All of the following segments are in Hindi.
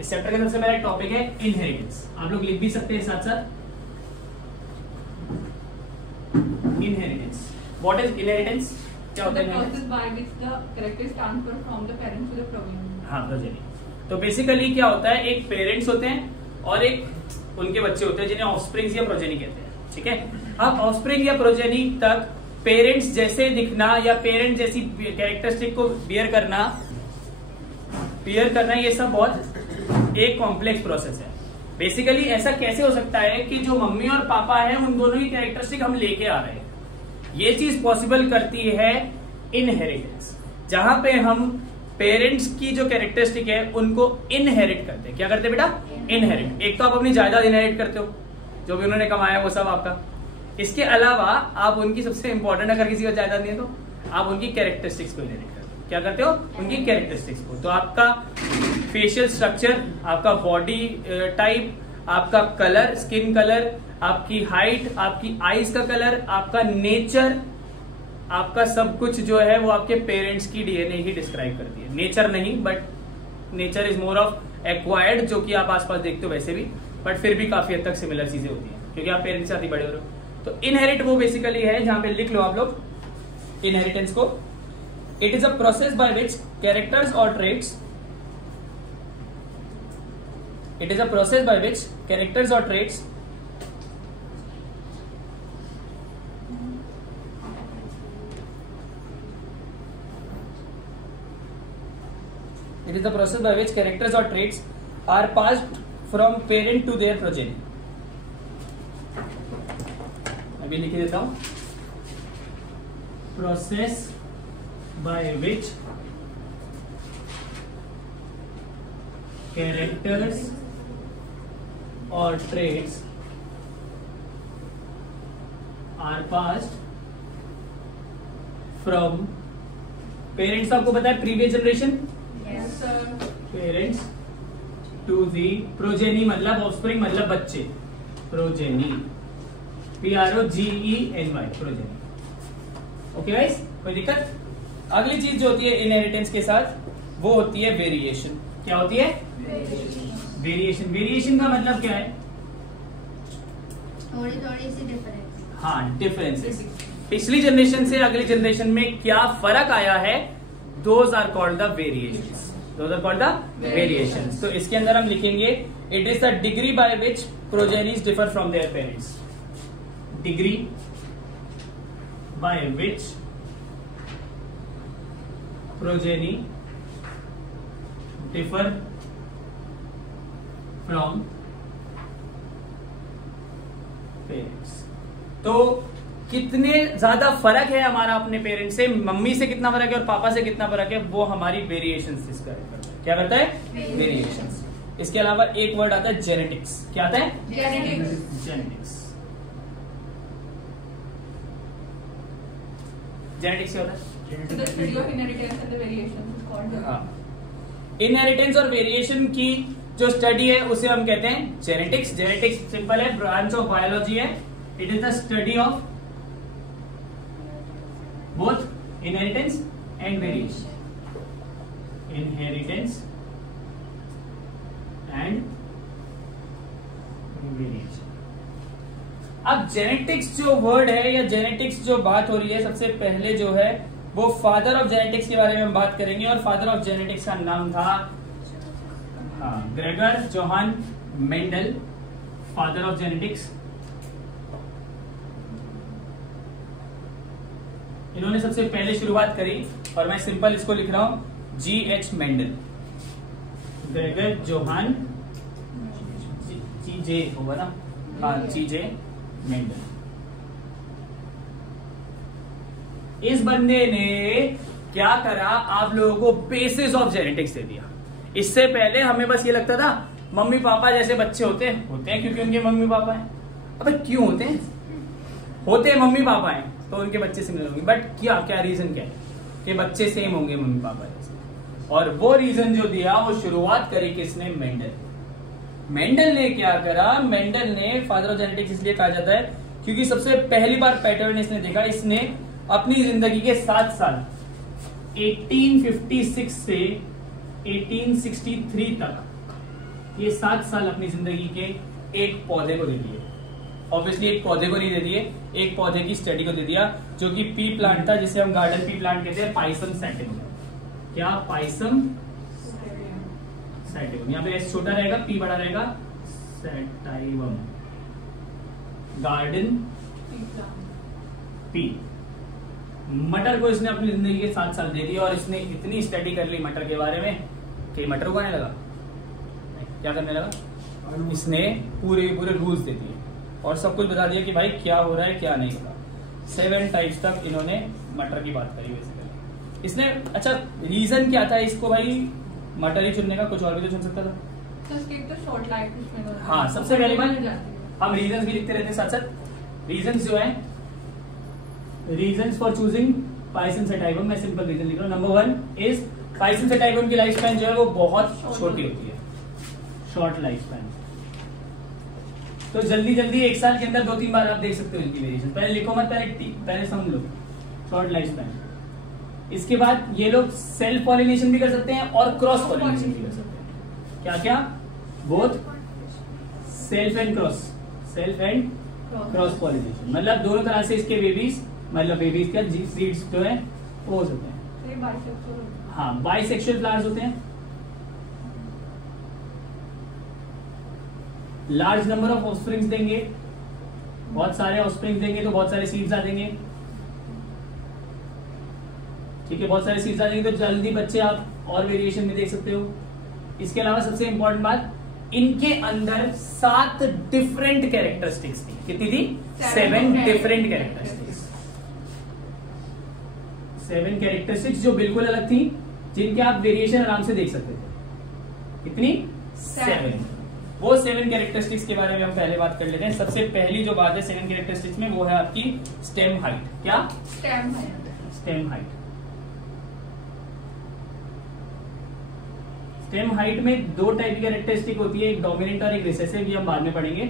इस चैप्टर का सबसे पहला टॉपिक है इनहेरिटेंस। आप लोग लिख भी सकते हैं साथ साथ। Inheritance, what is inheritance? क्या होता है process by which the characters transfer from the parents to the progeny. हाँ, प्रोजेनी। तो बेसिकली क्या होता है, एक पेरेंट्स होते हैं और एक उनके बच्चे होते हैं जिन्हें ऑफस्प्रिंग्स या प्रोजेनी कहते हैं। ठीक है, अब ऑफस्प्रिंग या प्रोजेनी तक पेरेंट्स जैसे दिखना या पेरेंट्स जैसी कैरेक्टरिस्टिक को बियर करना ये सब बहुत एक कॉम्प्लेक्स प्रोसेस है। बेसिकली ऐसा कैसे हो सकता है कि जो मम्मी और पापा है उन दोनों की कैरेक्टरिस्टिक हम लेके आ रहे हैं, ये चीज पॉसिबल करती है इनहेरिटेंस, जहां पे हम पेरेंट्स की जो कैरेक्टरिस्टिक है उनको इनहेरिट करते हैं। क्या करते हैं बेटा? इनहेरिट। एक तो आप अपनी जायदाद इनहेरिट करते हो, जो भी उन्होंने कमाया वो सब आपका। इसके अलावा आप उनकी सबसे इंपॉर्टेंट, अगर किसी को जायदाद नहीं है तो आप उनकी कैरेक्टरिस्टिक्स को इनहेरिट करते हो। क्या करते हो? उनकी कैरेक्टरिस्टिक्स को। तो आपका फेशियल स्ट्रक्चर, आपका बॉडी टाइप, आपका कलर, स्किन कलर, आपकी हाइट, आपकी आईज का कलर, आपका नेचर, आपका सब कुछ जो है वो आपके पेरेंट्स की डीएनए ही डिस्क्राइब करती है। नेचर नहीं, but nature is more of acquired, जो कि आप आसपास देखते हो वैसे भी, बट फिर भी काफी हद तक सिमिलर चीजें होती हैं क्योंकि आप पेरेंट्स के साथ ही बड़े हो रहे हो। तो इनहेरिट वो बेसिकली है, जहां पे लिख लो आप लोग इनहेरिटेंस को। It is a process by which characters और traits It is a process by which characters or traits are passed from parent to their progeny. अभी लिख देता हूं, process by which characters or traits are passed from parents, आपको पता है previous generation, yes sir, parents to the progeny, मतलब ऑफस्प्रिंग मतलब बच्चे, progeny, PROGENY, progeny. Okay guys, कोई दिक्कत? अगली चीज जो होती है इनहेरिटेंस के साथ वो होती है वेरिएशन। क्या होती है? वेरिएशन। वेरिएशन का मतलब क्या है? थोड़ी थोड़ी सी डिफरेंस। हाँ, डिफरेंसेस। पिछली जनरेशन से अगली जनरेशन में क्या फर्क आया है, those are called the variations. Those are called the variations. तो इसके अंदर हम लिखेंगे it is the degree by which progenies differ from their parents. Degree by which progeny differ from parents. तो कितने ज्यादा फर्क है हमारा अपने पेरेंट्स से, मम्मी से कितना फर्क है और पापा से कितना फर्क है, वो हमारी वेरिएशंस डिस्क्राइब करता है। क्या करता है? वेरिएशंस। इसके अलावा एक वर्ड आता है जेनेटिक्स। क्या आता है? जेनेटिक्स। जेनेटिक्स। जेनेटिक्स क्या होता है? The study of inheritance and the variations is called the inheritance और वेरिएशन की जो स्टडी है उसे हम कहते हैं जेनेटिक्स। जेनेटिक्स सिंपल है, ब्रांच ऑफ बायोलॉजी है। It is the study of both inheritance and variation. Inheritance and variation. अब जेनेटिक्स जो वर्ड है या जेनेटिक्स जो बात हो रही है, सबसे पहले जो है वो फादर ऑफ जेनेटिक्स के बारे में हम बात करेंगे, और फादर ऑफ जेनेटिक्स का नाम था Gregor Johan Mendel, father of genetics. इन्होंने सबसे पहले शुरुआत करी, और मैं सिंपल इसको लिख रहा हूं GH Mendel. Gregor Johann GJ होगा ना? हाँ, GJ मेंडल। इस बंदे ने क्या करा, आप लोगों को बेसिस ऑफ जेनेटिक्स दे दिया। इससे पहले हमें बस ये लगता था मम्मी पापा जैसे बच्चे होते हैं क्योंकि उनके मम्मी पापा हैं। अबे क्यों होते हैं मम्मी पापा हैं तो उनके बच्चे सिमिलर होंगे, बट क्या रीजन क्या है कि बच्चे सेम होंगे मम्मी पापा जैसे? और वो रीजन जो दिया वो शुरुआत करी किसने? मेंडल ने क्या करा? मेंडल ने फादर ऑफ जेनेटिक्स इसलिए कहा जाता है क्योंकि सबसे पहली बार पैटर्न इसने देखा। इसने अपनी जिंदगी के 7 साल 1856 से 1863 तक ये 7 साल अपनी जिंदगी के एक पौधे को दे दिए। ऑब्वियसली एक पौधे को नहीं दे दिए, एक पौधे की स्टडी को दे दिया जो कि पी प्लांट था, जिसे हम गार्डन पी प्लांट कहते हैं, पाइसम सैटिवम। क्या? Pisum sativum. यहाँ पे एस छोटा रहेगा, पी बड़ा रहेगा, सैटिवम, गार्डन पी। मटर को इसने अपनी जिंदगी के 7 साल दे दिए और इसने इतनी स्टडी कर ली मटर के बारे में कि मटर उगाने लगा। क्या करने लगा? इसने पूरे रूल्स दे दिए और सब कुछ बता दिया कि भाई क्या हो रहा है क्या नहीं हो रहा। 7 टाइप्स तक इन्होंने मटर की बात करी बेसिकली इसने। अच्छा, रीजन क्या था इसको भाई मटर ही चुनने का? कुछ और भी तो चुन सकता था। हाँ, सबसे पहली बात हम रीजन भी लिखते रहते हैं साथ साथ। रीजन जो है, रीजंस फॉर चूजिंग पाइसन सैटिवम, मैं सिंपल रीजन लिख रहा हूँ। नंबर 1 इज पाइसन सैटिवम की लाइफ स्पैन जो है वो बहुत छोटी होती है, शॉर्ट लाइफ स्पैन। तो जल्दी जल्दी 1 साल के अंदर 2-3 बार आप देख सकते हो इनकी वेरिएशन। पहले लिखो मत, पहले समझ लो, शॉर्ट लाइफ स्पैन। इसके बाद ये लोग सेल्फ पॉलिनेशन भी कर सकते हैं और क्रॉस पॉलिनेशन भी कर सकते हैं। क्या क्या? Both self and cross, self and cross pollination. मतलब दोनों तरह से इसके बेबीज, मतलब बेबीज का सीड्स जो है वो हो सकते हैं। हाँ, बाइसेक्सुअल फ्लावर्स होते हैं। लार्ज नंबर ऑफ ऑफस्प्रिंग्स देंगे, बहुत सारे ऑफस्प्रिंग्स देंगे तो बहुत सारे सीड्स आ देंगे। ठीक है, बहुत सारे सीड्स आ जाएंगे तो जल्दी बच्चे आप और वेरिएशन में देख सकते हो। इसके अलावा सबसे इंपॉर्टेंट बात, इनके अंदर 7 डिफरेंट कैरेक्टरिस्टिक्स थी। कितनी थी? 7 डिफरेंट कैरेक्टरिस्टिक्स। 7 कैरेक्टरिस्टिक्स जो बिल्कुल अलग थी, जिनके आप वेरिएशन आराम से देख सकते थे। कितनी? 7। वो 7 कैरेक्टरिस्टिक्स के बारे में हम पहले बात कर लेते हैं। सबसे पहली जो बात है 7 कैरेक्टरिस्टिक्स में, वो है आपकी स्टेम हाइट। क्या? Stem height. Stem height. Stem height में 2 टाइप की कैरेक्टरिस्टिक होती है, एक डोमिनेंट और एक रिसेसिव। ये हम बाद में पढ़ेंगे।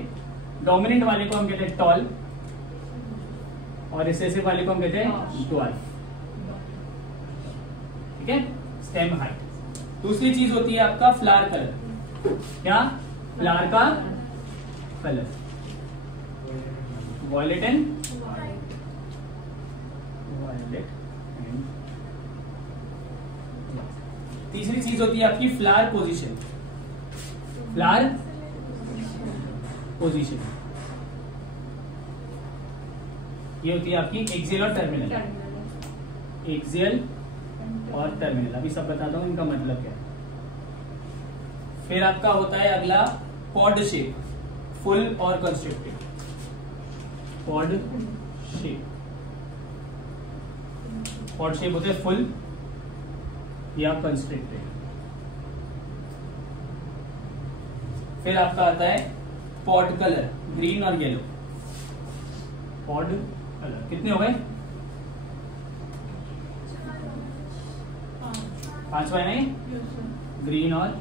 डोमिनेंट वाले को हम कहते हैं टॉल और रिसेसिव वाले को हम कहते हैं ड्वार्फ। ठीक है, स्टेम हाइट। दूसरी चीज होती है आपका फ्लावर कलर। क्या? फ्लावर का कलर, वॉयलेट एंड वॉयलेट। तीसरी चीज होती है आपकी फ्लावर पोजीशन। फ्लावर पोजीशन ये होती है आपकी एक्सियल और टर्मिनल। एक्सियल और टर्मिनल, अभी सब बताता हूं इनका मतलब क्या है। फिर आपका होता है अगला पॉड शेप, फुल और constricted. Pod shape, pod shape होते हैं फुल या कंस्ट्रिक्टेड। फिर आपका आता है पॉड कलर, ग्रीन और येलो। पॉड कलर कितने हो गए? 5 है नहीं? ग्रीन और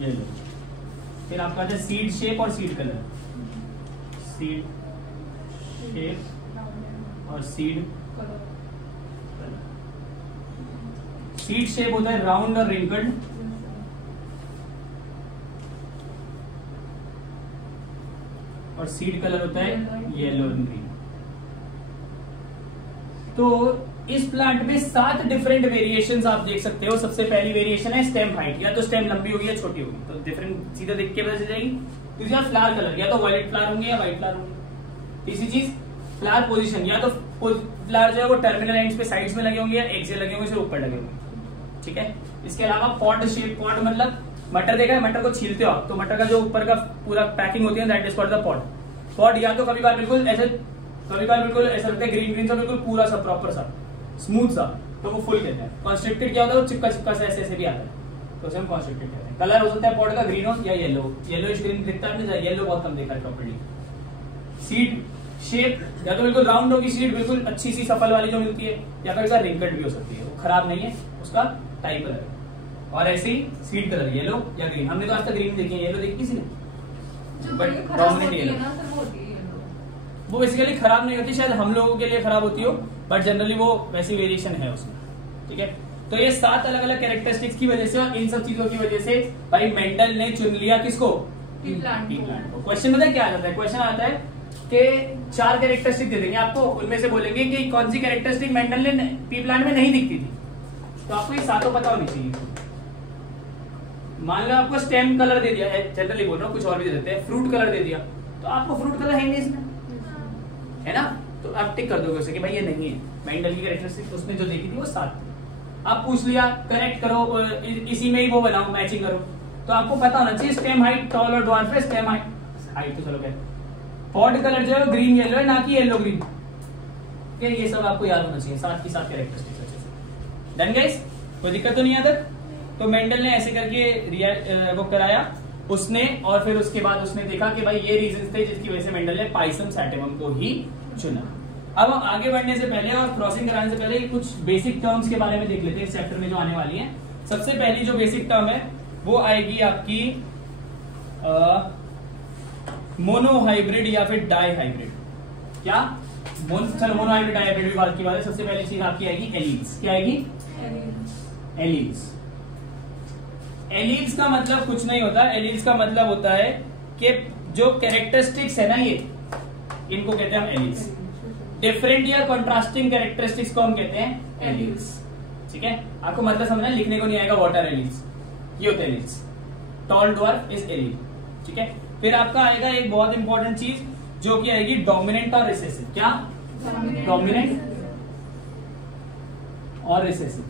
येलो। फिर आपका आता है सीड शेप और सीड कलर। सीड शेप और सीड कलर। सीड शेप होता है राउंड और रिंकल्ड। और सीड कलर होता है येलो एंड ग्रीन। तो इस प्लांट में 7 डिफरेंट वेरिएशंस आप देख सकते हो। सबसे पहली वेरिएशन है स्टेम हाइट, या तो स्टेम लंबी होगी या छोटी होगी, तो डिफरेंट सीधा देख के पता चल जाएगी। दूसरी बात फ्लावर कलर, या तो वायलेट फ्लावर होंगे या व्हाइट फ्लावर होंगे। तीसरी चीज फ्लावर पोजीशन, या तो फ्लावर जो है वो टर्मिनल एंड्स पे साइड्स में लगे होंगे या एक्सियल लगे होंगे, ऊपर लगे होंगे। ठीक है, इसके अलावा पॉड शेप, पॉड मतलब मटर देखा है, मटर को छीलते हो आप तो मटर का जो ऊपर का पूरा पैकिंग होती है that is called the pod. Pod या तो कभी बार बिल्कुल ऐसे, कभी बार बिल्कुल ऐसा लगता है ग्रीन ग्रीन सा, बिल्कुल पूरा सा प्रॉपर सा स्मूथ सा, तो वो फुल कहते हैं। कॉन्स्ट्रिक्टेड क्या होता है? वो चिपका चिपका सा ऐसे ऐसे भी आता है, तो उसे हम कॉन्स्ट्रिक्टेड कहते हैं। कलर हो सकता है पॉड का ग्रीन हो या येलो। येलो ग्रीन दिखता है, येलो बहुत कम देखा है प्रॉपर्ली। सीड शेप, या तो बिल्कुल राउंड होगी सीड, बिल्कुल अच्छी सी सफल वाली जो मिलती है, या कभी रिंकल्ड भी हो सकती है, वो खराब नहीं है, उसका टाइप कलर। और ऐसे ही सीड कलर येलो या ग्रीन। हमने तो आज तक ग्रीन देखी है, येलो देखी किसी ने? बट डोमिनेंट येलो वो बेसिकली खराब नहीं होती, शायद हम लोगों के लिए खराब होती हो, बट जनरली वो वैसी वेरिएशन है उसमें। ठीक है, तो ये 7 अलग अलग कैरेक्टरिस्टिक्स की वजह से और इन सब चीजों की वजह से भाई मेंडल ने चुन लिया किसको? पी प्लांट को। क्वेश्चन पता है क्या आता है? क्वेश्चन आता है कि 4 कैरेक्टरिस्टिक दे देंगे आपको, उनमें से बोलेंगे कि कौन सी कैरेक्टरिस्टिक मेंडल ने पी प्लांट में नहीं दिखती थी, तो आपको ये सातों पता होनी चाहिए। मान लो आपको स्टेम कलर दे दिया है, जनरली बोल रहा हूँ, कुछ और भी दे देते हैं, फ्रूट कलर दे दिया, तो आपको फ्रूट कलर है नहीं इसमें, है ना, तो आप टिक कर दोगे उसे कि भाई ये नहीं है। मेंडल की कैरेक्टरिस्टिक उसने जो देखी थी वो 7 थी। आप पूछ लिया, करेक्ट करो, इसी में ही वो बनाओ, मैचिंग करो, तो आपको पता होना चाहिए स्टेम हाइट टॉल और ड्वार्फ है, स्टेम हाइट तो चलो क्या, पॉड कलर जो है ग्रीन येलो है, ना कि येलो ग्रीन, ये सब आपको याद होना चाहिए, 7 की 7 कैरेक्टरिस्टिक्स अच्छे से। डन गाइस, कोई दिक्कत तो नहीं आता? तो मेंडल ने ऐसे करके वो कराया उसने, और फिर उसके बाद उसने देखा कि भाई ये रीजंस थे जिसकी वजह से मेंडल ने पाइसम सैटिवम को ही चुना। अब हम आगे बढ़ने से पहले और क्रॉसिंग कराने से पहले कुछ बेसिक टर्म्स के बारे में देख लेते हैं इस चैप्टर में जो आने वाली है। सबसे पहली जो बेसिक टर्म है वो आएगी आपकी मोनोहाइब्रिड या फिर डाई हाइब्रिड। क्या? चलो मोनोहाइब्रिड डाई हाइब्रिड भी बात की बात है। सबसे पहली चीज आपकी आएगी एलील्स। क्या आएगी? एलील्स। एलील्स का मतलब कुछ नहीं होता, एलील्स का मतलब होता है कि जो कैरेक्टरिस्टिक्स है ना, ये इनको कहते हैं हम एलील्स। डिफरेंट या कंट्रास्टिंग कैरेक्टरिस्टिक्स को हम कहते हैं एलील्स। ठीक है, आपको मतलब समझना, लिखने को नहीं आएगा। What are alleles? ये होते हैं alleles. Tall dwarf is allele. ठीक है, फिर आपका आएगा एक बहुत इंपॉर्टेंट चीज जो कि आएगी डोमिनेंट और रिसेसिव। क्या? डोमिनेंट और रिसेसिव।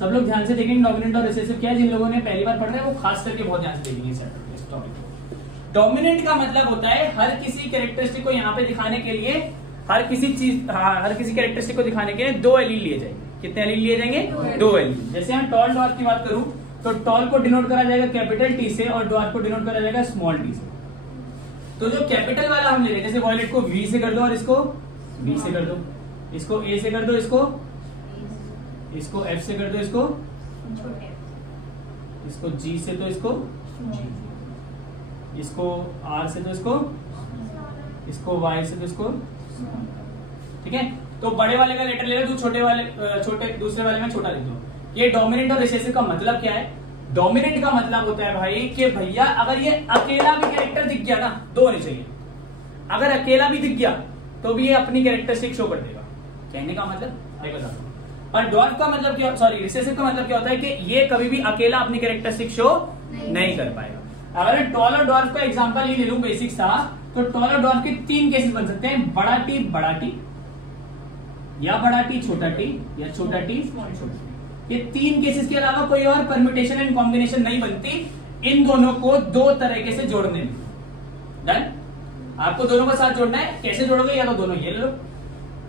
सब लोग ध्यान से देखेंगे डोमिनेंट और रिसेसिव क्या है। जिन लोगों ने पहली बार पढ़ रहे हैं वो खास करके बहुत ध्यान से देखेंगे इस टॉपिक को। डोमिनेंट का मतलब होता है हर किसी कैरेक्टरिस्टिक को यहाँ पे दिखाने के लिए, हर किसी कैरेक्टरिस्टिक को दिखाने के लिए 2 एलील लिए जाएंगे। कितने एलील लिए जाएंगे? 2 एलील। जैसे हम टॉल ड्वार्फ की बात करूं तो टॉल को डिनोट करा जाएगा कैपिटल टी से और ड्वार्फ को डिनोट करा जाएगा स्मॉल टी से। तो जो कैपिटल वाला हम ले रहे हैं, जैसे वॉयलेट को वी से कर दो और इसको बी से कर दो, इसको ए से कर दो, इसको एफ से कर दो, इसको जी से, तो इसको आर से, तो इसको वाई से, तो इसको। ठीक है, तो बड़े वाले का लेटर ले लो, तो छोटे दूसरे वाले में छोटा लिख दो। ये डोमिनेंट और रिसेसिव का मतलब क्या है? डोमिनेंट का मतलब होता है भाई कि भैया अगर ये अकेला भी कैरेक्टर दिख गया ना, 2 होने चाहिए। अगर अकेला भी दिख गया तो भी ये अपनी कैरेक्टरिस्टिक शो कर देगा। कहने का मतलब मैं बताता हूं। और ड्वार्फ का मतलब क्या, सॉरी रिसेसिव का मतलब क्या होता है कि ये कभी भी अकेला अपनी कैरेक्टरिस्टिक शो नहीं कर पाएगा। अगर टॉल और ड्वार्फ का एग्जांपल ये ले लूं, बेसिक्स था, तो टॉल और ड्वार्फ के 3 केसेस बन सकते हैं। बड़ा टी या बड़ा टी छोटा टी या छोटा टी छोटा टी। ये 3 केसेस के अलावा कोई और परम्यूटेशन एंड कॉम्बिनेशन नहीं बनती इन दोनों को 2 तरीके से जोड़ने में। डन? आपको दोनों का साथ जोड़ना है। कैसे जोड़ोगे? या तो दोनों ये ले लो,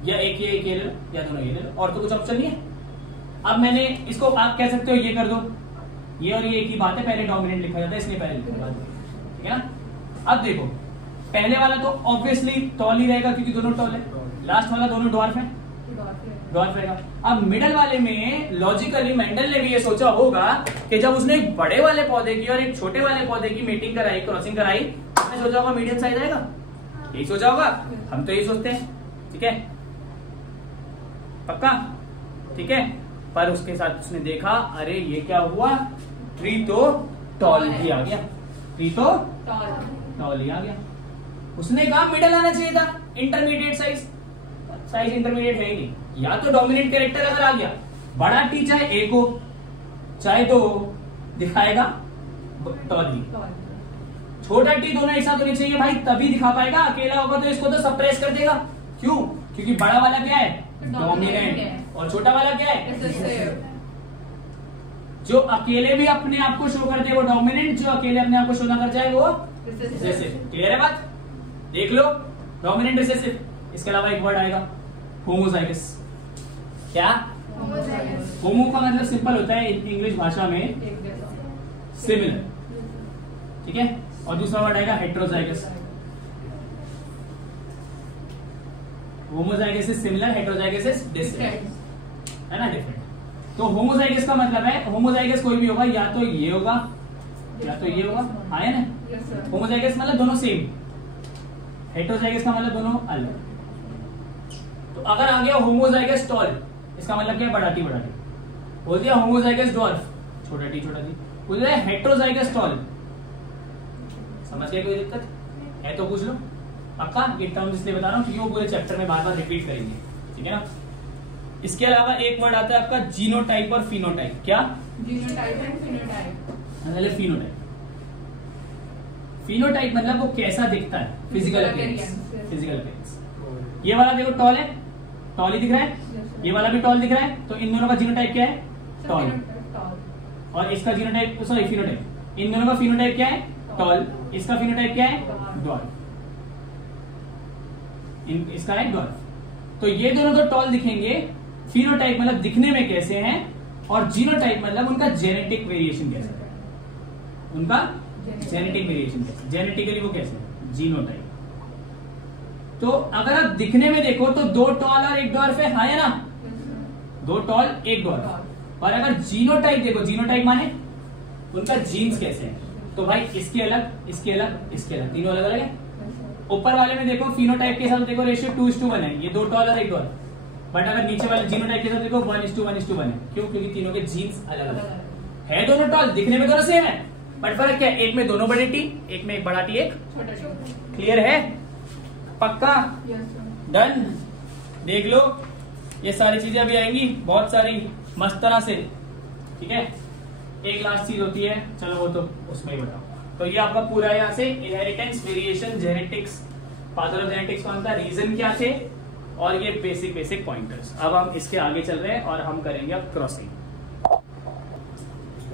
या एक ये ले लो, या दोनों ये ले लो, और तो कुछ ऑप्शन नहीं है। अब मैंने इसको, आप कह सकते हो ये कर दो, ये और ये एक ही बात है, पहले डोमिनेंट लिखा जाता है इसलिए पहले लिखा जाता है। ठीक है ना? अब देखो, पहले वाला तो ऑब्वियसली टॉल ही रहेगा क्योंकि दोनों टॉल है। लास्ट वाला दोनों ड्वार्फ है, ड्वार्फ रहेगा। अब मिडल वाले में लॉजिकली मेंडल ने भी ये सोचा होगा कि जब उसने एक बड़े वाले पौधे की और एक छोटे वाले पौधे की मीटिंग कराई, क्रॉसिंग कराई, उसने सोचा होगा मीडियम साइज आएगा। यही सोचा होगा, हम तो यही सोचते हैं। ठीक है, पक्का? ठीक है, पर उसके साथ उसने देखा, अरे ये क्या हुआ, ट्री तो टॉल ही आ गया, ट्री तो टॉल ही आ गया। उसने कहा मिडल आना चाहिए था, इंटरमीडिएट साइज इंटरमीडिएट है ही नहीं। या तो डोमिनेंट कैरेक्टर अगर आ गया, बड़ा टी चाहे 1 हो चाहे 2 हो, दिखाएगा टॉल ही। छोटा टी दोनों एक साथ होनी चाहिए भाई, तभी दिखा पाएगा। अकेला होगा तो इसको तो सप्रेस कर देगा। क्यों? क्योंकि बड़ा वाला क्या है? डोमिनेंट। और छोटा वाला क्या है? जो अकेले भी अपने आप को शो कर दे वो डोमिनेंट, जो अकेले अपने आप को शो ना कर जाए वो रिसेसिव। क्लियर है बात? देख लो, डोमिनेंट रिसेसिव। इसके अलावा एक वर्ड आएगा होमोजाइगस। क्या? होमो का मतलब सिंपल होता है इंग्लिश भाषा में सिमिलर। ठीक है, और दूसरा वर्ड आएगा heterozygous. Homozygous is similar, heterozygous is different, है ना, डिफरेंट। तो होमोजाइगस का मतलब है, होमोजाइगस कोई भी होगा, या तो ये होगा या तो ये होगा, आया ना। होमोजाइगस मतलब दोनों सेम, हेट्रोजाइगस का मतलब दोनों अलग। तो अगर आ गया होमोजाइगस टॉल, इसका मतलब क्या है, बड़ा टी बड़ा टी। बोल दिया होमोजाइगस ड्वार्फ, छोटा टी छोटा टी। बोल दिया हेटेरोजाइगस टॉल, समझ गए, कोई दिक्कत है तो पूछ लो। पक्का ये टर्म्स इसलिए बता रहा हूँ क्योंकि वो पूरे चैप्टर में बार बार रिपीट करेंगे, ठीक है ना। इसके अलावा एक वर्ड आता है आपका जीनोटाइप और फिनोटाइप। क्या? Genotype and phenotype. Phenotype, phenotype मतलब वो कैसा दिखता है, फिजिकल अपीयरेंस, फिजिकल अपीयरेंस। ये वाला देखो टॉल है, टॉल ही दिख रहा है, ये वाला भी टॉल दिख रहा है, तो इन दोनों का जीनोटाइप क्या है, टॉल। और इसका जीनोटाइप, सॉरी फिनोटाइप, इन दोनों का फिनोटाइप क्या है, टॉल। इसका फिनोटाइप क्या है, ड्वार्फ। इसका है ड्वार्फ। तो ये दोनों तो टॉल दिखेंगे। फिनोटाइप मतलब दिखने में कैसे हैं, और जीनोटाइप मतलब उनका जेनेटिक वेरिएशन कैसा है, उनका जेनेटिक वेरिएशन कैसे, जेनेटिकली वो कैसे है, जीनोटाइप। तो अगर आप दिखने में देखो तो दो टॉल और एक ड्वार्फ है, हाँ या ना, दो टॉल एक ड्वार्फ। और अगर जीनोटाइप देखो, जीनोटाइप माने उनका जीन्स कैसे है, तो भाई इसके अलग, इसके अलग, इसके अलग, तीनों अलग अलग है। ऊपर वाले में देखो फिनोटाइप के साथ देखो रेशियो 2:1 है, ये दो टॉल और एक ड्वार्फ। बट अगर नीचे वाले जीनोटाइप के साथ देखो 1:1:1 है। क्यों? क्योंकि तीनों के जीन्स अलग अलग है। दोनों टॉल, दिखने में दोनों सेम है, बट फर्क क्या है, एक में दोनों बड़े टी, एक में एक बड़ा टी, एक छोटा टी। क्लियर है? पक्का? डन। देख लो ये सारी चीजें अभी आएंगी बहुत सारी मस्त तरह से, ठीक है। एक लास्ट चीज होती है, चलो वो तो उसमें ही बताओ। तो ये आपका पूरा यहाँ से inheritance, variation, genetics, father of genetics कौन था, रीजन क्या थे, और ये बेसिक बेसिक पॉइंटर्स। अब हम इसके आगे चल रहे हैं और हम करेंगे अब क्रॉसिंग।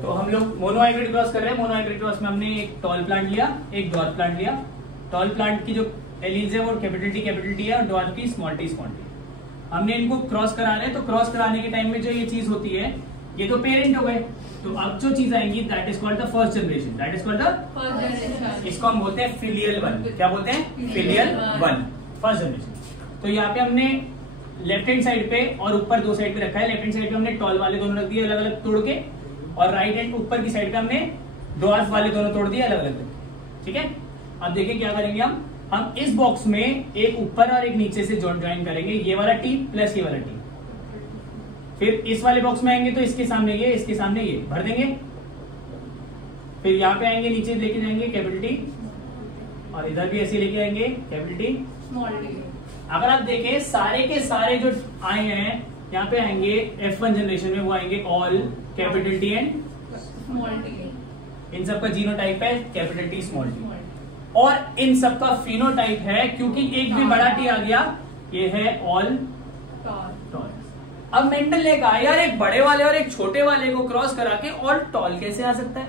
तो हम लोग मोनोहाइब्रिड क्रॉस कर रहे हैं। मोनोहाइब्रिड क्रॉस में हमने एक टॉल प्लांट लिया, एक ड्वार्फ प्लांट लिया। टॉल प्लांट की जो एलील्स है वो कैपिटल टी है, और ड्वार्फ की स्मॉल टी। हमने इनको क्रॉस करा रहे हैं, तो क्रॉस कराने के टाइम में जो ये चीज होती है, ये तो पेरेंट हो गए। तो अब जो चीज आएंगी that is called the first generation, that is called the first generation. इसको हम बोलते हैं फिलियल वन। क्या बोलते हैं? Filial one, first generation. तो यहाँ पे हमने लेफ्ट हैंड साइड पे और ऊपर दो साइड पे रखा है। लेफ्ट हैंड साइड पे हमने टॉल वाले दोनों रख दिए अलग अलग तोड़ के, और राइट हैंड ऊपर की साइड पे हमने ड्वार्फ वाले दोनों तोड़ दिए अलग अलग, ठीक है। अब देखिए क्या करेंगे हम इस बॉक्स में एक ऊपर और एक नीचे से ज्वाइन करेंगे, ये वाला टी प्लस ये वाला टी। फिर इस वाले बॉक्स में आएंगे तो इसके सामने ये, इसके सामने ये भर देंगे। फिर यहाँ पे आएंगे, नीचे लेके जाएंगे कैपिटल टी, और इधर भी ऐसे लेके आएंगे कैपिटल टी, स्मॉल टी। अगर आप देखें सारे के सारे जो आए हैं यहाँ पे आएंगे F1 जनरेशन में, वो आएंगे all capital T and small T. इन सबका जीनोटाइप है कैपिटल टी स्मॉल टी, और इन सबका फिनोटाइप है, क्योंकि एक भी बड़ा टी आ गया, ये है ऑल टॉल। अब मेंडल ने कहा यार एक बड़े वाले और एक छोटे वाले को क्रॉस करा के ऑल टॉल कैसे आ सकता है।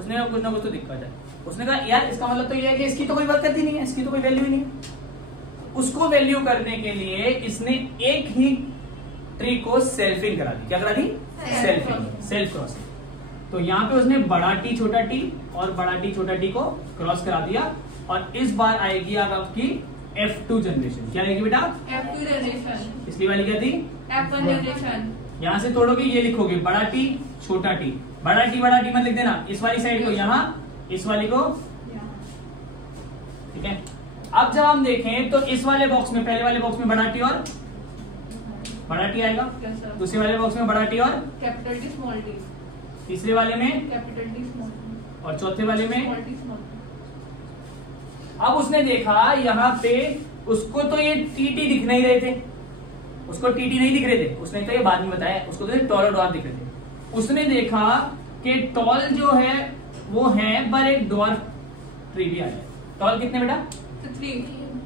उसने कहा कुछ ना कुछ तो दिक्कत है। उसने कहा यार इसका मतलब तो ये है कि इसकी तो कोई बरकत ही नहीं है, इसकी तो कोई वैल्यू ही नहीं है। उसको वैल्यू करने के लिए इसने एक ही ट्री को सेल्फिंग करा दी। क्या करा दी? Selfing, self crossing. तो यहाँ पे उसने बड़ा टी छोटा टी और बड़ा टी छोटा टी को क्रॉस करा दिया, और इस बार आएगी अब आपकी F2 जनरेशन। क्या आएगी बेटा? F2 generation. पिछली वाली क्या थी? F1 generation. यहाँ से तोड़ोगे ये लिखोगे बड़ा टी छोटा टी, बड़ा टी मत लिख देना, इस वाली साइड को यहाँ, इस वाली को, ठीक है। अब जब हम देखें तो इस वाले बॉक्स में, पहले वाले बॉक्स में बड़ा टी और बड़ा टी आएगा, दूसरे वाले बॉक्स में बड़ा टी और कैपिटल टी स्मॉल टी, तीसरे वाले में कैपिटल टी स्मॉल टी, और चौथे वाले में स्मॉल टी स्मॉल टी। अब उसने देखा यहाँ पे उसको तो ये टी दिख नहीं रहे थे, उसको टी नहीं दिख रहे थे, उसने तो ये बाद में बताया, उसको तो टॉल और ड्वार्फ दिख रहे थे। उसने देखा कि टॉल जो है वो है, पर एक ड्वार्फ ट्री भी आया। टॉल कितने बेटा?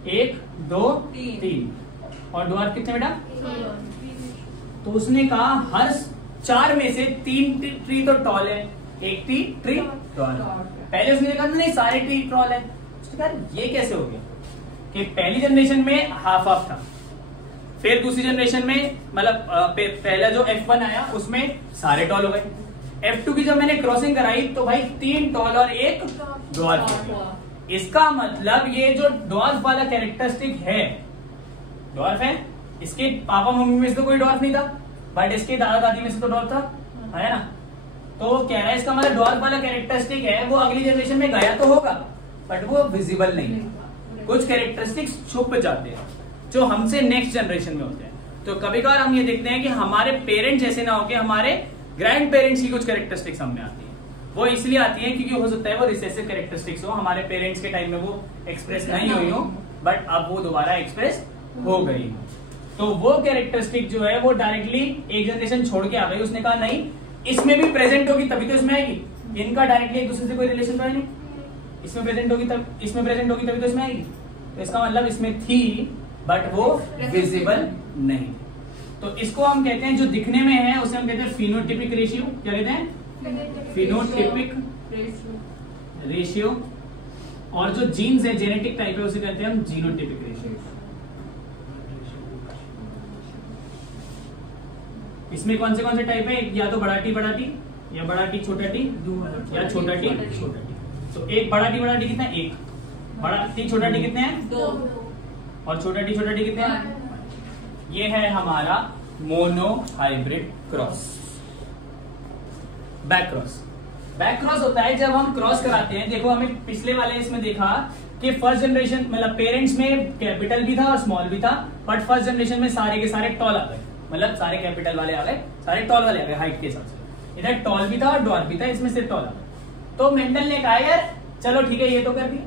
1 2 3, और ड्वार्फ कितने बेटा? तो उसने कहा हर 4 में से 3 ट्री तो टॉल है, 1 ट्री ड्वार्फ। पहले उसने देखा नहीं सारे ट्री टॉल है। उसने कहा ये कैसे हो गया कि पहली जनरेशन में हाफ था, फिर दूसरी जनरेशन में मतलब पहला जो F1 आया उसमें सारे टॉल हो गए। F2 की जब मैंने क्रॉसिंग कराई तो भाई 3 टॉल और 1 ड्वार्फ। इसका मतलब ये जो ड्वार्फ वाला कैरेक्टरिस्टिक है, ड्वार्फ है, इसके पापा मम्मी में से तो कोई ड्वार्फ नहीं था, बट इसके दादा दादी में से तो ड्वार्फ था, है ना। तो वो कह रहा है इसका मतलब ड्वार्फ वाला कैरेक्टरिस्टिक है वो अगली जनरेशन में गया तो होगा, बट वो विजिबल नहीं है। कुछ कैरेक्टरिस्टिक्स छुप जाते हैं जो हमसे नेक्स्ट जनरेशन में होते हैं। तो कभी कभार हम ये देखते हैं कि हमारे पेरेंट्स जैसे ना होके हमारे ग्रैंड पेरेंट्स की कुछ कैरेक्टरिस्टिक्स हमें आती है। वो इसलिए आती है क्योंकि हो सकता है वो रिसेसिव कैरेक्टरिस्टिक्स हो, हमारे पेरेंट्स के टाइम में वो एक्सप्रेस नहीं हुई हो, बट अब वो दोबारा एक्सप्रेस हो गई। तो वो कैरेक्टरिस्टिक जो है वो डायरेक्टली एक जनरेशन छोड़ के आ गई, उसने कहा नहीं इसमें भी प्रेजेंट होगी तभी तो इसमें आएगी, इनका डायरेक्टली एक दूसरे से कोई रिलेशन तो है नहीं, इसमें प्रेजेंट होगी तब इसमें प्रेजेंट होगी तभी तो इसमें आएगी। तो इसका मतलब इसमें थी बट वो विजिबल नहीं। तो इसको हम कहते हैं जो दिखने में है उसे हम कहते हैं फिनोटिपिक रेशियो। क्या कहते हैं? Phenotypic ratio. और जो जीन्स है जेनेटिक टाइप है उसे कहते हैं हम जीनोटिपिक रेशियो। इसमें कौन से टाइप है? या तो बड़ा टी या बड़ा टी छोटा टी या छोटा टी छोटा टी। तो एक बड़ा टी कितना है? एक। बड़ा टी छोटा टी कितने हैं? 2। और छोटा टी कितने हैं? ये है हमारा mono hybrid cross. Back cross होता है जब हम क्रॉस कराते हैं। देखो हमें पिछले वाले इसमें देखा कि फर्स्ट जनरेशन मतलब पेरेंट्स में कैपिटल भी था और स्मॉल भी था, बट फर्स्ट जनरेशन में सारे के सारे टॉल आ गए, मतलब सारे कैपिटल वाले आ गए, सारे टॉल वाले आ गए हाइट के हिसाब से। इधर टॉल भी था और डॉर्फ भी था, इसमें सिर्फ टॉल आ गया। तो मेंडल ने कहा यार चलो ठीक है ये तो कर दिया।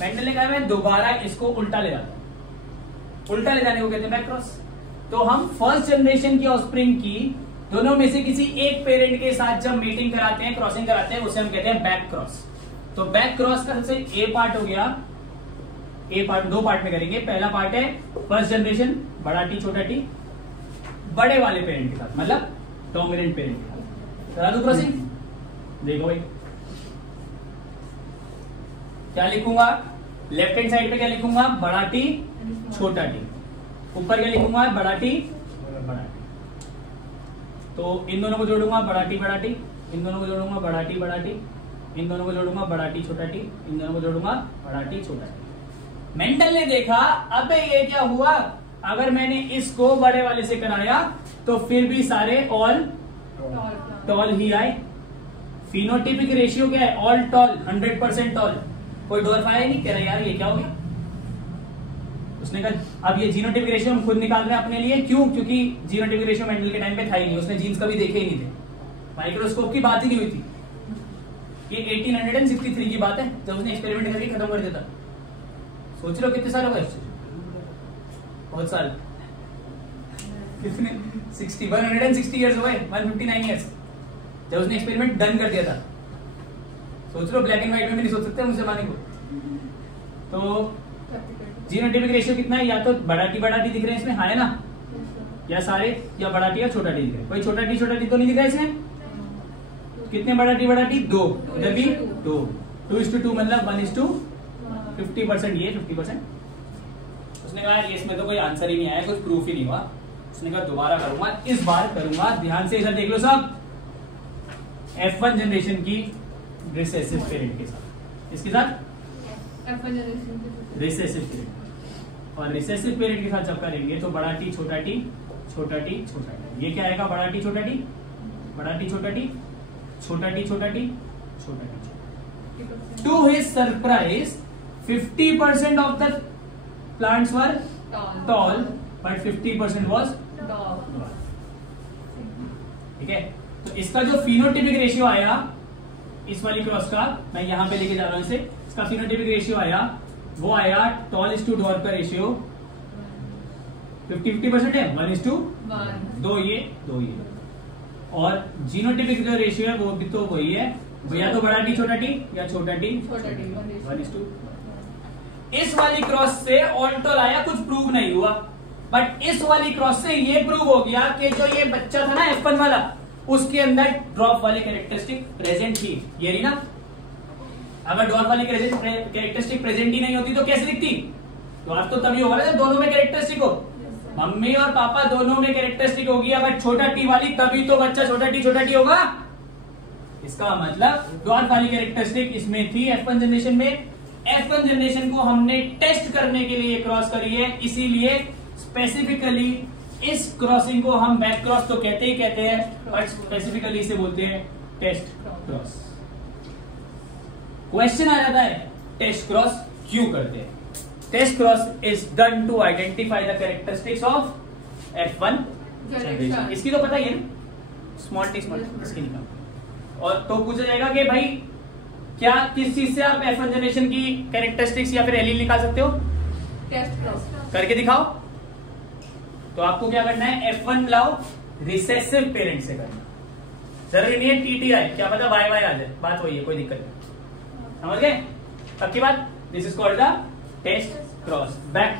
मेंडल ने कहा मैं दोबारा इसको उल्टा ले जाता हूं। उल्टा ले जाने को कहते हैं बैक क्रॉस। तो हम फर्स्ट जनरेशन की ऑफस्प्रिंग की दोनों में से किसी एक पेरेंट के साथ जब मीटिंग कराते हैं, क्रॉसिंग कराते हैं, उसे हम कहते हैं बैक क्रॉस। तो बैक क्रॉस का सबसे ए पार्ट हो गया। ए पार्ट दो पार्ट में करेंगे। पहला पार्ट है फर्स्ट जनरेशन बड़ा टी छोटा टी बड़े वाले पेरेंट के साथ, मतलब डोमिनेंट पेरेंट के साथ। करा दो क्रॉसिंग। देखो भाई क्या लिखूंगा? लेफ्ट हैंड साइड पे क्या लिखूंगा? बड़ा टी छोटा टी। ऊपर क्या लिखूंगा? बड़ा टी बड़ा टी। तो इन दोनों को जोड़ूंगा बड़ा टी, इन दोनों को जोड़ूंगा बड़ा टी, इन दोनों को जोड़ूंगा बड़ा टी छोटा टी, इन दोनों को जोड़ूंगा बड़ा टी छोटा टी। मेंडल ने देखा अबे ये क्या हुआ, अगर मैंने इसको बड़े वाले से कराया तो फिर भी सारे ऑल टॉल ही आए। फिनोटिपिक रेशियो क्या है? All tall, 100% tall. कोई डॉर्फ आया नहीं। कह रहा यार ये क्या हो गया? उसने कहा अब ये जीनोटिपिक रेशियो हम खुद निकाल रहे हैं अपने लिए। क्यों? क्योंकि जीनोटिपिक रेशियो मेंडल के टाइम पे था ही नहीं, उसने जीन्स कभी देखे ही नहीं थे, माइक्रोस्कोप की बात ही नहीं हुई थी। ये 1863 की बात है जब उसने एक्सपेरिमेंट करके खत्म कर दिया था। सोच लो कितने साल हो गए? बहुत साल। कितने? 160 ईयर्स हो गए, 159 ईयर्स जब उसने एक्सपेरिमेंट डन कर दिया था। सोच लो ब्लैक एंड व्हाइट में भी नहीं सोच सकते मुझसे माने को। तो जीनोटिपिक रेशियो कितना है? या तो बड़ा टी दिख रहे हैं इसमें, हाँ है ना, या सारे या बड़ा टी या छोटा टी दिख रहा है। कोई छोटा टी तो नहीं दिख रहा है इसमें। कितने बड़ा टी? 2। इधर भी 2। 2:2 मतलब 1:50%। ये 50%। उसने कहा ये इसमें तो कोई आंसर ही नहीं आया, कुछ प्रूफ ही नहीं हुआ। उसने कहा दोबारा करूंगा, इस बार करूंगा। ध्यान से इधर देख लो सब। F1 जनरेशन की रिसेसिव पेरेंट के साथ, इसके साथ रिसेसिव पेरेंट। और रिसेसिव पेरेंट के साथ जब करेंगे तो बड़ा टी छोटा टी छोटा टी छोटा टी। ये क्या आएगा? बड़ा टी छोटा टी बड़ा टी छोटा टी छोटा टी छोटा टी छोटा t. To his surprise 50% of the plants were tall but 50% was dwarf. ठीक है। तो इसका जो फिनोटिपिक रेशियो आया इस वाली क्रॉस का, मैं यहां पे लेके जा रहा हूं इसे, इसका फिनोटिपिक रेशियो आया, वो आया टॉल इज टू डॉर्फ का रेशियो 50% है, 1:1, 2 ये। और जीनोटिपिक जो रेशियो है वो भी तो वही है, या तो बड़ा टी छोटा टी या छोटा टी 1:2। इस वाली क्रॉस से ऑल्टोल आया, कुछ प्रूव नहीं हुआ, बट इस वाली क्रॉस से ये प्रूव हो गया कि जो ये बच्चा था ना F1 वाला, उसके अंदर ड्रॉप वाली कैरेक्टरिस्टिक प्रेजेंट थी। ये रही ना। अगर ड्रॉप वाली कैरेक्टरिस्टिक प्रेजेंट ही नहीं होती तो कैसे दिखती? ड्रॉप तो तभी होगा ना जब दोनों में कैरेक्टरिस्टिक हो। मम्मी और पापा दोनों में कैरेक्टरिस्टिक होगी, अगर छोटा टी वाली तभी तो बच्चा छोटा टी होगा। इसका मतलब ड्रॉप वाली कैरेक्टरिस्टिक इसमें थी F1 जनरेशन में। F1 जनरेशन को हमने टेस्ट करने के लिए क्रॉस करी है, इसीलिए स्पेसिफिकली इस क्रॉसिंग को हम बैक क्रॉस तो कहते ही कहते हैं, बट स्पेसिफिकली इसे बोलते हैं टेस्ट क्रॉस। क्वेश्चन आ जाता है टेस्ट क्रॉस क्यों करते हैं? Test cross is done to identify the characteristics of F1 generation. इसकी तो पता ही है ना, स्मॉल टी इसकी निकाल। और तो पूछा जाएगा कि भाई क्या किस चीज से आप F1 जनरेशन की कैरेक्टरिस्टिक्स या फिर एलील निकाल सकते हो? टेस्ट क्रॉस करके दिखाओ। तो आपको क्या करना है, F1 लाओ रिसेसिव पेरेंट से करना, जरूरी नहीं है TTI, क्या पता YY आ जाए, बात वही है, कोई दिक्कत नहीं। समझ गए? अब की बात, this is called the test cross. Back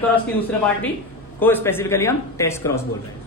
cross की दूसरे पार्ट भी को स्पेसिफिकली हम टेस्ट क्रॉस बोल रहे हैं।